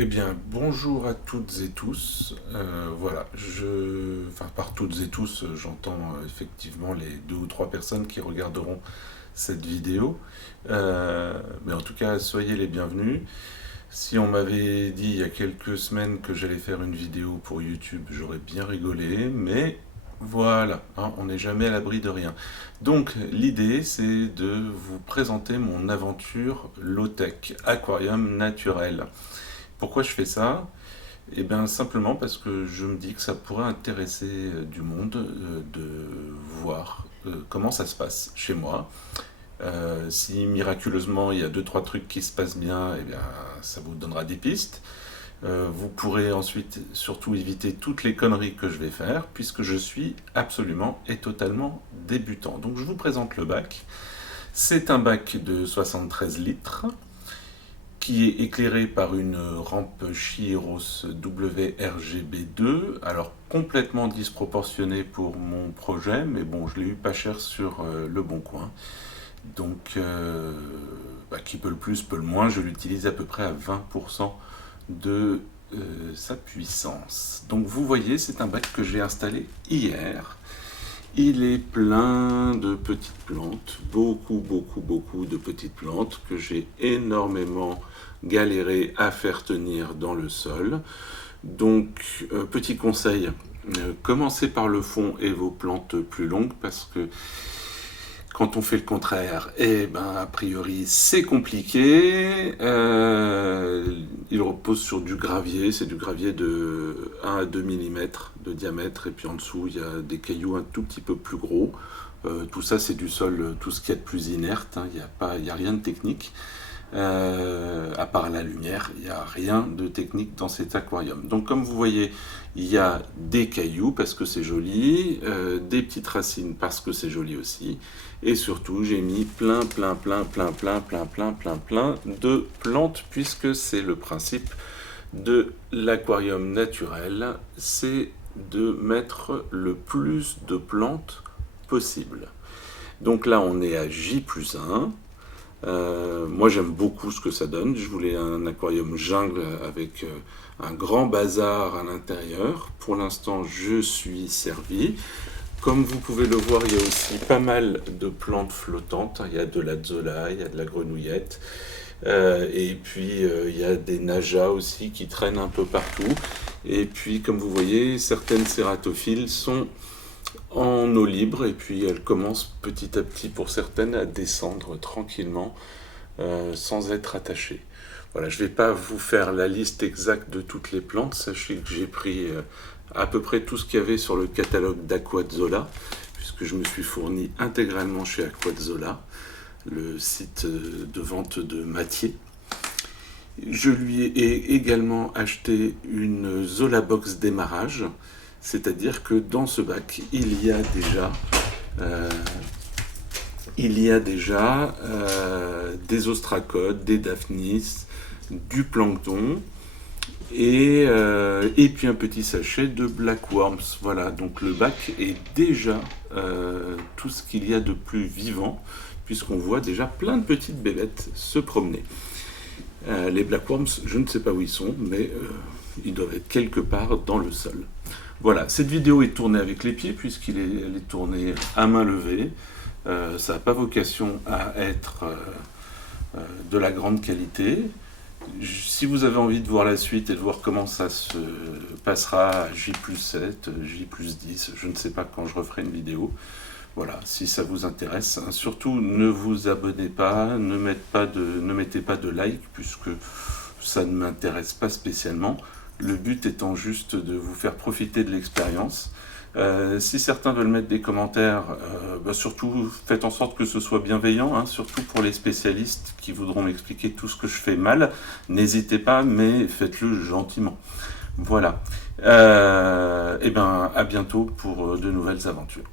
Eh bien, bonjour à toutes et tous. Voilà, par toutes et tous, j'entends effectivement les deux ou trois personnes qui regarderont cette vidéo. Mais en tout cas, soyez les bienvenus. Si on m'avait dit il y a quelques semaines que j'allais faire une vidéo pour YouTube, j'aurais bien rigolé, mais voilà, hein, on n'est jamais à l'abri de rien. Donc, l'idée, c'est de vous présenter mon aventure low-tech, aquarium naturel. Pourquoi je fais ça? Eh bien, simplement parce que je me dis que ça pourrait intéresser du monde de voir comment ça se passe chez moi. Si miraculeusement il y a deux, trois trucs qui se passent bien, eh bien, ça vous donnera des pistes. Vous pourrez ensuite surtout éviter toutes les conneries que je vais faire, puisque je suis absolument et totalement débutant. Donc je vous présente le bac. C'est un bac de 73 litres qui est éclairé par une rampe Chiros WRGB2, alors complètement disproportionnée pour mon projet, mais bon, je l'ai eu pas cher sur Le Bon Coin. Donc, qui peut le plus, peut le moins, je l'utilise à peu près à 20% de sa puissance. Donc vous voyez, c'est un bac que j'ai installé hier. Il est plein de petites plantes, beaucoup de petites plantes que j'ai énormément galéré à faire tenir dans le sol. Donc, petit conseil, commencez par le fond et vos plantes plus longues parce que quand on fait le contraire, eh ben, a priori, c'est compliqué. Il repose sur du gravier, c'est du gravier de 1 à 2 mm de diamètre, et puis en dessous, il y a des cailloux un tout petit peu plus gros. Tout ça, c'est du sol, tout ce qu'il y a de plus inerte, hein, il n'y a rien de technique. À part la lumière, il n'y a rien de technique dans cet aquarium. Donc comme vous voyez, il y a des cailloux parce que c'est joli, des petites racines parce que c'est joli aussi, et surtout j'ai mis plein de plantes puisque c'est le principe de l'aquarium naturel, c'est de mettre le plus de plantes possible. Donc là on est à J+1. Moi j'aime beaucoup ce que ça donne. Je voulais un aquarium jungle avec un grand bazar à l'intérieur. Pour l'instant je suis servi. Comme vous pouvez le voir, il y a aussi pas mal de plantes flottantes. Il y a de la zola, il y a de la grenouillette, et puis il y a des najas aussi qui traînent un peu partout. Et puis comme vous voyez, certaines cératophiles sont en eau libre, et puis elle commence petit à petit pour certaines à descendre tranquillement sans être attachée. Voilà, je ne vais pas vous faire la liste exacte de toutes les plantes, sachez que j'ai pris à peu près tout ce qu'il y avait sur le catalogue d'Aquadzola, puisque je me suis fourni intégralement chez Aquadzola, le site de vente de Mathieu. Je lui ai également acheté une Zola Box démarrage, c'est-à-dire que dans ce bac, il y a déjà des ostracodes, des daphnis, du plancton et puis un petit sachet de black worms. Voilà, donc le bac est déjà tout ce qu'il y a de plus vivant, puisqu'on voit déjà plein de petites bébêtes se promener. Les black worms, je ne sais pas où ils sont, mais ils doivent être quelque part dans le sol. Voilà, cette vidéo est tournée avec les pieds puisqu'elle est tournée à main levée. Ça n'a pas vocation à être de la grande qualité. Si vous avez envie de voir la suite et de voir comment ça se passera à J+7, J+10, je ne sais pas quand je referai une vidéo. Voilà, si ça vous intéresse. Surtout, ne vous abonnez pas, ne mettez pas de like puisque ça ne m'intéresse pas spécialement. Le but étant juste de vous faire profiter de l'expérience. Si certains veulent mettre des commentaires, surtout faites en sorte que ce soit bienveillant, hein, surtout pour les spécialistes qui voudront m'expliquer tout ce que je fais mal. N'hésitez pas, mais faites-le gentiment. Voilà. À bientôt pour de nouvelles aventures.